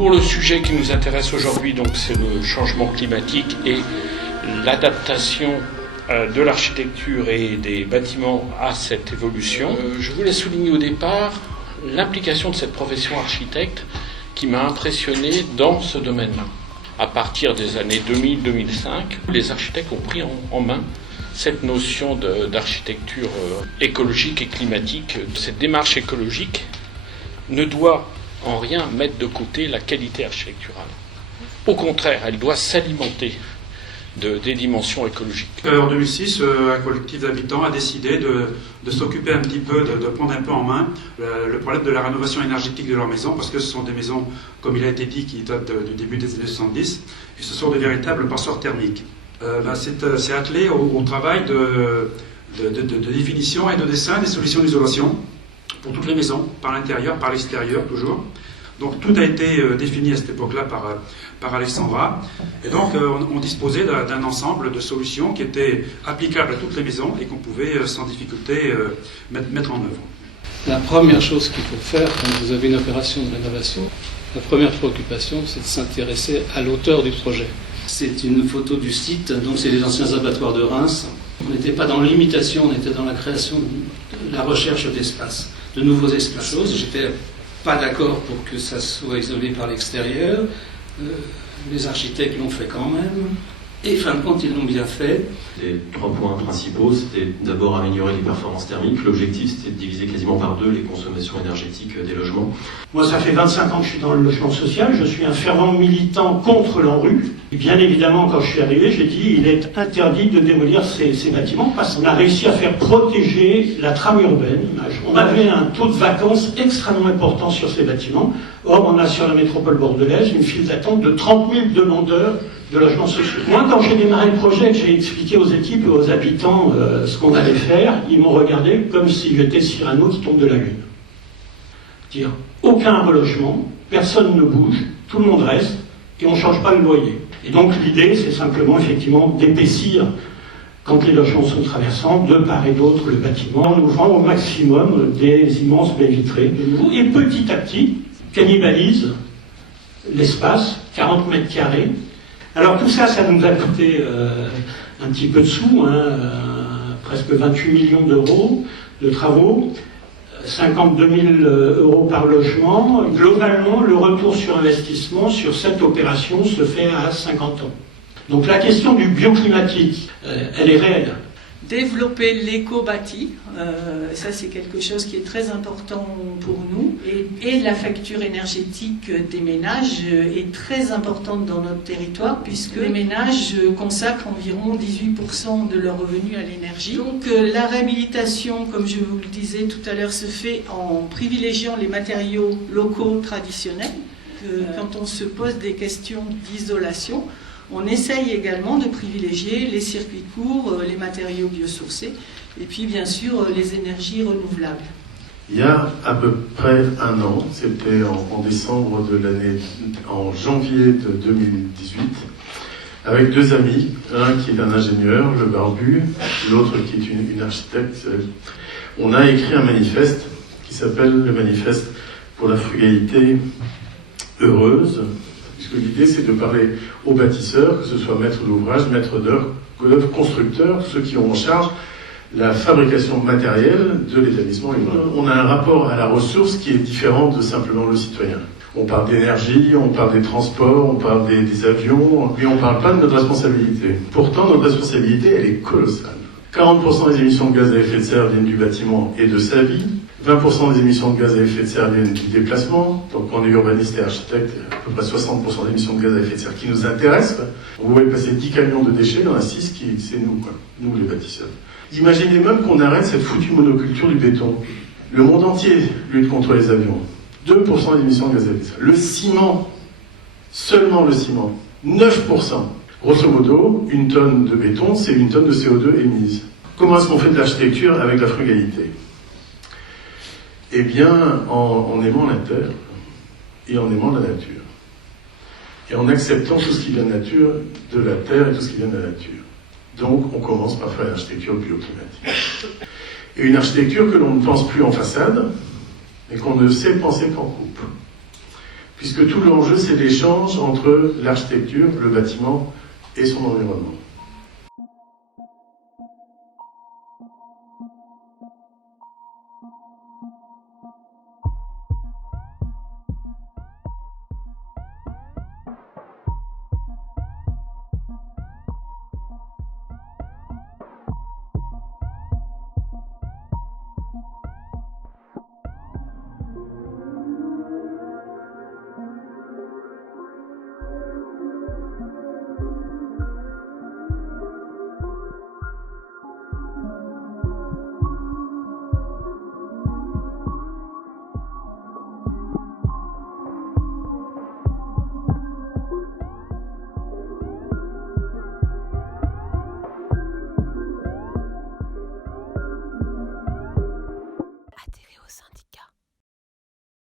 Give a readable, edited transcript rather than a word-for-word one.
Pour le sujet qui nous intéresse aujourd'hui, donc c'est le changement climatique et l'adaptation de l'architecture et des bâtiments à cette évolution. Je voulais souligner au départ l'implication de cette profession architecte qui m'a impressionné dans ce domaine-là. À partir des années 2000-2005, les architectes ont pris en main cette notion d'architecture écologique et climatique. Cette démarche écologique ne doit en rien mettre de côté la qualité architecturale. Au contraire, elle doit s'alimenter des dimensions écologiques. En 2006, un collectif d'habitants a décidé de s'occuper un petit peu, de prendre un peu en main le problème de la rénovation énergétique de leurs maisons, parce que ce sont des maisons, comme il a été dit, qui datent du début des années 70, et ce sont de véritables passoires thermiques. C'est attelé au travail de définition et de dessin des solutions d'isolation pour toutes les maisons, par l'intérieur, par l'extérieur, toujours. Donc tout a été défini à cette époque-là par Alexandra. Et donc on disposait d'un ensemble de solutions qui étaient applicables à toutes les maisons et qu'on pouvait sans difficulté mettre en œuvre. La première chose qu'il faut faire quand vous avez une opération de rénovation, la première préoccupation, c'est de s'intéresser à l'auteur du projet. C'est une photo du site, donc c'est les anciens abattoirs de Reims. On n'était pas dans l'imitation, on était dans la création, la recherche d'espace, de nouveaux espaces. J'étais pas d'accord pour que ça soit isolé par l'extérieur. Les architectes l'ont fait quand même. Et fin de compte, ils l'ont bien fait. Les 3 points principaux, c'était d'abord améliorer les performances thermiques. L'objectif, c'était de diviser quasiment par 2 les consommations énergétiques des logements. Moi, ça fait 25 ans que je suis dans le logement social. Je suis un fervent militant contre l'ANRU. Et bien évidemment, quand je suis arrivé, j'ai dit il est interdit de démolir ces bâtiments parce qu'on a réussi à faire protéger la trame urbaine. On avait un taux de vacances extrêmement important sur ces bâtiments. Or, on a sur la métropole bordelaise une file d'attente de 30 000 demandeurs de logements sociaux. Moi, quand j'ai démarré le projet, que j'ai expliqué aux équipes et aux habitants ce qu'on allait faire, ils m'ont regardé comme si j'étais Cyrano qui tombe de la lune. Dire aucun relogement, personne ne bouge, tout le monde reste et on ne change pas le loyer. Et donc l'idée, c'est simplement effectivement d'épaissir, quand les logements sont traversants, de part et d'autre le bâtiment, en ouvrant au maximum des immenses baies vitrées. Et petit à petit, cannibalise l'espace, 40 mètres carrés. Alors tout ça, ça nous a coûté un petit peu de sous, presque 28 millions d'euros de travaux, 52 000 euros par logement. Globalement, le retour sur investissement sur cette opération se fait à 50 ans. Donc la question du bioclimatique, elle est réelle. Développer l'éco-bâti, ça c'est quelque chose qui est très important pour nous. Et la facture énergétique des ménages est très importante dans notre territoire puisque les ménages consacrent environ 18% de leurs revenus à l'énergie. Donc la réhabilitation, comme je vous le disais tout à l'heure, se fait en privilégiant les matériaux locaux traditionnels. Quand on se pose des questions d'isolation, on essaye également de privilégier les circuits courts, les matériaux biosourcés et puis bien sûr les énergies renouvelables. Il y a à peu près un an, c'était en décembre de l'année, en janvier de 2018, avec 2 amis, un qui est un ingénieur, le barbu, l'autre qui est une architecte, on a écrit un manifeste qui s'appelle le manifeste pour la frugalité heureuse. Puisque l'idée, c'est de parler aux bâtisseurs, que ce soit maîtres d'ouvrage, maîtres d'œuvre, constructeurs, ceux qui ont en charge la fabrication matérielle de l'établissement humain. On a un rapport à la ressource qui est différent de simplement le citoyen. On parle d'énergie, on parle des transports, on parle des avions, mais on ne parle pas de notre responsabilité. Pourtant, notre responsabilité, elle est colossale. 40% des émissions de gaz à effet de serre viennent du bâtiment et de sa vie. 20% des émissions de gaz à effet de serre viennent du déplacement. Donc, quand on est urbaniste et architecte, à peu près 60% d'émissions de gaz à effet de serre qui nous intéressent. Vous voyez passer 10 camions de déchets dans un 6 qui, c'est nous, quoi. Nous, les bâtisseurs. Imaginez même qu'on arrête cette foutue monoculture du béton. Le monde entier lutte contre les avions. 2% des émissions de gaz à effet de serre. Le ciment, seulement le ciment, 9%. Grosso modo, une tonne de béton, c'est une tonne de CO2 émise. Comment est-ce qu'on fait de l'architecture avec la frugalité ? Eh bien, en aimant la terre et en aimant la nature. Et en acceptant tout ce qui vient de nature, de la terre et tout ce qui vient de la nature. Donc, on commence par faire une architecture bioclimatique. Et une architecture que l'on ne pense plus en façade, mais qu'on ne sait penser qu'en coupe. puisque tout l'enjeu, c'est l'échange entre l'architecture, le bâtiment et son environnement. Atterrez au sein